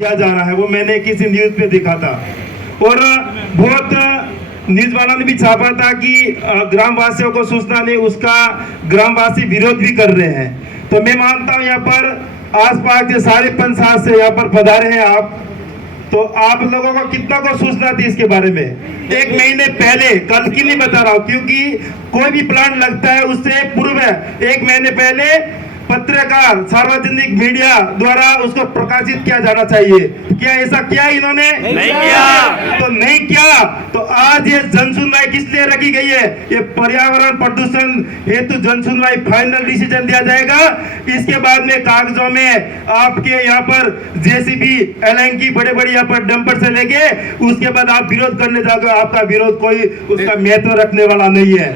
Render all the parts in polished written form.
किया जा रहा है वो मैंने किसी न्यूज पे देखा था और बहुत न्यूज वाला ने भी छापा था कि ग्रामवासियों को सूचना नहीं, उसका ग्रामवासी विरोध भी कर रहे हैं। तो मैं मानता हूं यहाँ पर आसपास के सारे पंचायत से यहाँ पर पधारे हैं आप, तो आप लोगों को कितना को सूचना थी इसके बारे में? एक महीने पहले, कल की नहीं बता रहा हूँ, क्योंकि कोई भी प्लान लगता है उससे पूर्व एक महीने पहले पत्रकार सार्वजनिक मीडिया द्वारा उसको प्रकाशित किया जाना चाहिए। क्या ऐसा किया इन्होंने? नहीं किया। तो नहीं किया तो आज ये जन सुनवाई किस लिए रखी गई है? ये पर्यावरण प्रदूषण हेतु जन सुनवाई फाइनल डिसीजन दिया जाएगा। इसके बाद में कागजों में आपके यहाँ पर जेसीबी एलएनकी बड़े बड़े यहाँ पर डंपर से लेके उसके बाद आप विरोध करने जाओगे। आपका विरोध कोई उसका महत्व रखने वाला नहीं है।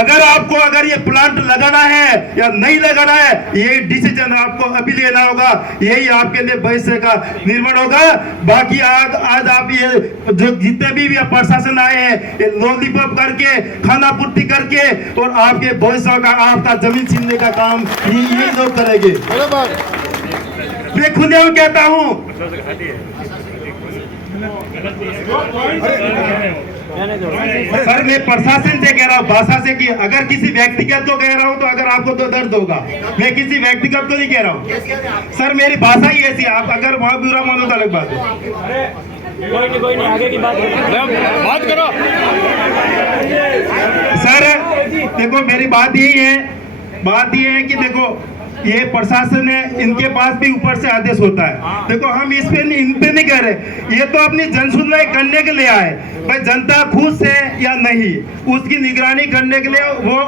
अगर ये प्लांट लगाना है या नहीं लगाना है, यही डिसीजन आपको अभी लेना होगा, यही आपके लिए भविष्य का निर्माण होगा। बाकी आज आप ये जो जितने भी प्रशासन आए हैं ये लॉलीपॉप करके खाना पूर्ति करके और आपके भविष्य का आपका जमीन छीनने का काम यही लोग करेंगे। मैं खुले में कहता हूँ सर, मैं प्रशासन से कह रहा हूँ, भाषा से कि अगर किसी व्यक्तिगत को कह रहा हूँ तो अगर आपको तो दर्द होगा, मैं किसी व्यक्तिगत को नहीं कह रहा हूँ सर, मेरी भाषा ही ऐसी। आप अगर वहाँ बुरा मानो तो अलग बात है। कोई नहीं आगे की बात करो सर। देखो मेरी बात यही है कि देखो ये प्रशासन है, इनके पास भी ऊपर से आदेश होता है। देखो हम इन पे नहीं कह रहे, ये तो अपनी जन सुनवाई करने के लिए आए, भाई जनता खुश है या नहीं उसकी निगरानी करने के लिए वो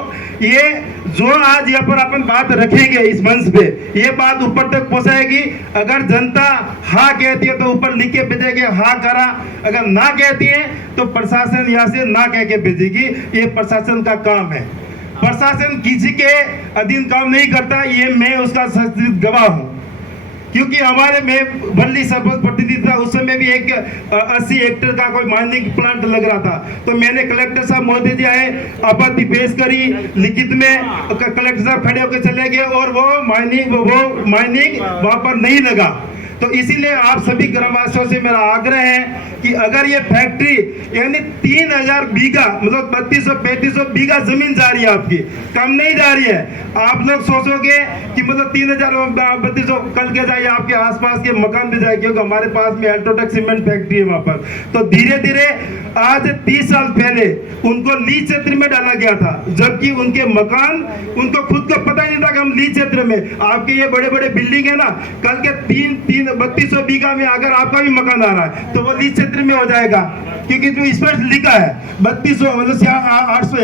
ये जो आज यहाँ पर अपन बात रखेंगे इस मंच पे, ये बात ऊपर तक पहुंचाएगी। अगर जनता हाँ कहती है तो ऊपर लिख के भेजेगी हाँ करा, अगर ना कहती है तो प्रशासन यहाँ से ना कह के भेजेगी। ये प्रशासन का काम है। प्रशासन किसी के अधीन काम नहीं करता, ये मैं उसका सच्चित गवाह हूँ। क्योंकि हमारे में भल्ली सरपंच प्रतिनिधि था, उस समय भी एक 80 हेक्टेयर का कोई माइनिंग प्लांट लग रहा था, तो मैंने कलेक्टर साहब महोदय जी आए, आपत्ति पेश करी लिखित में, कलेक्टर साहब खड़े होकर चले गए और वो माइनिंग वहां पर नहीं लगा। तो इसीलिए आप सभी ग्रामवासियों से मेरा आग्रह है कि अगर ये फैक्ट्री यानी 3000 बीघा मतलब 3200-3500 बीघा जमीन जा रही है आपकी, कम नहीं जा रही है। आप लोग सोचोगे कि मतलब 3000-3200 कल के जाइए आपके आसपास के मकान भी जाए, क्योंकि हमारे पास में अल्ट्राटेक सीमेंट फैक्ट्री है वहां पर। तो धीरे धीरे आज 30 साल पहले उनको लीज क्षेत्र में डाला गया था, जबकि उनके मकान उनको खुद को पता नहीं था कि हम लीज क्षेत्र में। आपके ये बड़े बड़े बिल्डिंग है ना, कल के 3200 बीघा में अगर आपका भी मकान आ रहा है तो वो लीज क्षेत्र में हो जाएगा, क्योंकि जो स्पष्ट लिखा है 3200 मतलब 800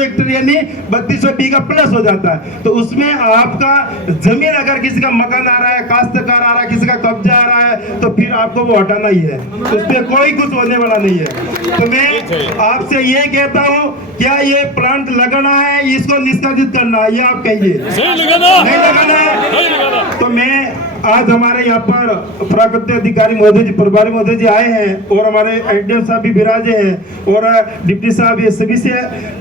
हेक्टेयर यानी 3200 बीघा प्लस हो जाता है। तो उसमें आपका जमीन अगर किसी का मकान आ रहा है, काश्तकार आ रहा है, किसी का कब्जा आ रहा है, तो फिर आपको वो हटाना ही है, उस पर कोई कुछ होने वाला नहीं है। तो मैं आपसे ये कहता हूँ, क्या ये प्लांट लगाना है, इसको निष्कासित करना है, ये आप कहिए। नहीं लगाना है। तो मैं आज हमारे यहाँ पर प्राकृतिक अधिकारी महोदय जी, प्रभारी महोदय जी आए हैं और हमारे एडीएम साहब भी विराजे हैं और डिप्टी साहब, ये सभी से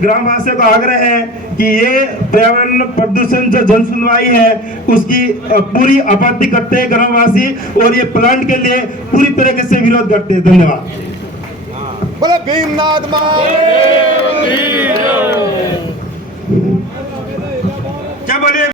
ग्रामवासियों का आग्रह है कि ये पर्यावरण प्रदूषण जो जन सुनवाई है उसकी पूरी आपत्ति करते हैं ग्रामवासी और ये प्लांट के लिए पूरी तरीके से विरोध करते हैं। धन्यवाद। बोले भीमनाथ।